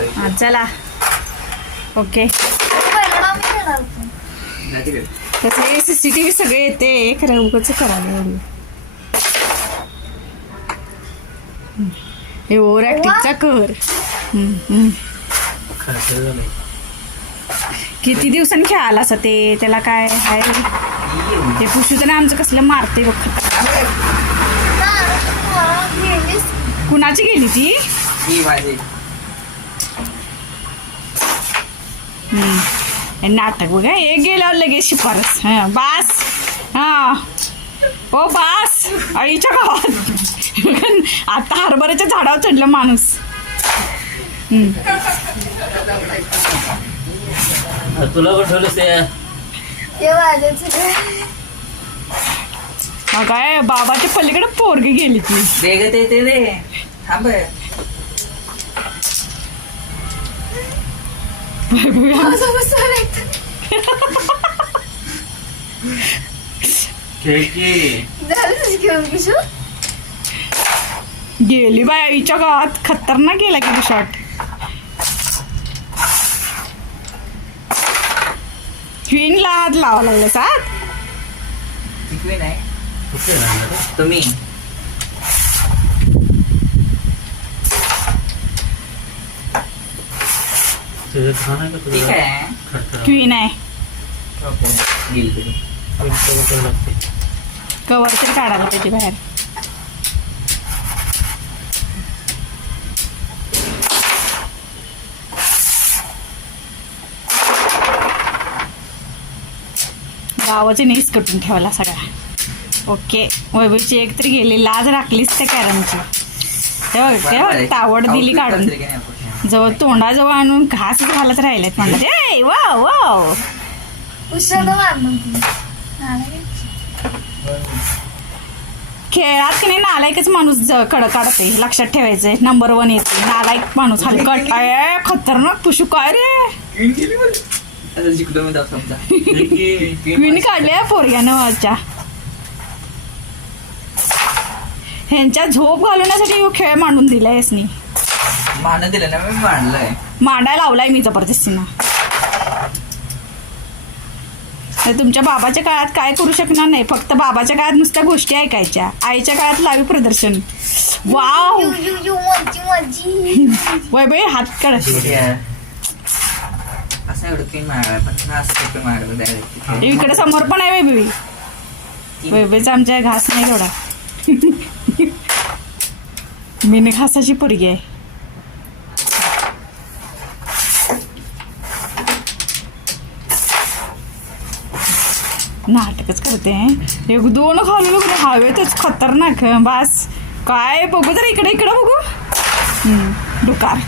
हा चला. ओके. तसं हे सी सी टी व्ही सगळे येते. खरं उगाच करायला एवढी. हे ओव्हर ऍक्टिंगचा कर. हम्म, हम्म. किती दिवसांनी खेळाला असं ते? त्याला काय आहे? ते पुशू तर आमचं कसलं मारते बघ. कुणाची गेली ती? नाटक बघा एक गेल्यावर लगेच शिफारस. हा बास. हा. ओ बास. आईच्या गावात. आता हरभऱ्याच्या झाडावर चढलं माणूस. हम्म. तुला काय? मग काय बाबाच्या पलीकडे पोरगी गेली ते. ते रे थांब. असं बसवायला लागतं. खेळची झालं तुझी गेली बाय आईच्या गावात खतरनाक गेला की शॉट क्वीनला हात लावा लागला सात शिकवे नाही. तुम्ही. ठीक आहे. क्वीन आहे. गेली तरी कवर तरी काढायला पाहिजे बाहेर. गावाचे नेस कटून ठेवला सगळा ओके. वैभवची एक तरी गेली. लाज राखलीच त्या कॅरमची. तेव्हा तेव्हा तावड दिली काढून. जवळ तोंडाजवळ आणून घास घालत राहिलेत म्हणलं ए वा. खेळात की नाही नालायकच माणूस ज- कड काढते लक्षात ठेवायचंय. नंबर वन येते नालायक माणूस हलकट खतरनाक पुशू काय रे? क्वीन काढल्या पोरग्यानं माझ्या ह्यांच्या झोप घालवण्यासाठी खेळ मांडून दिलाय यासनी. मान दिलं ना मी मांडलंय मांडायला लावलाय मी जबरदस्तीनं. तर तुमच्या बाबाच्या काळात काय करू शकणार नाही फक्त बाबाच्या काळात नुसत्या गोष्टी ऐकायच्या. आईच्या काळात लावी प्रदर्शन. वाव! बाई हात काढ. असं एवढं काही मागला पण असं काही मागलं direct. इकडे समोर पण आहे वैभवी वैभवीचा आमच्या घास नाही तेवढा मीन घासाची पोरगी आहे. नाटकच करते. एक दोन खाली बघ हवेतच खतरनाक बास. काय बघू तर इकडे इकडे बघू. हम्म, डुकार.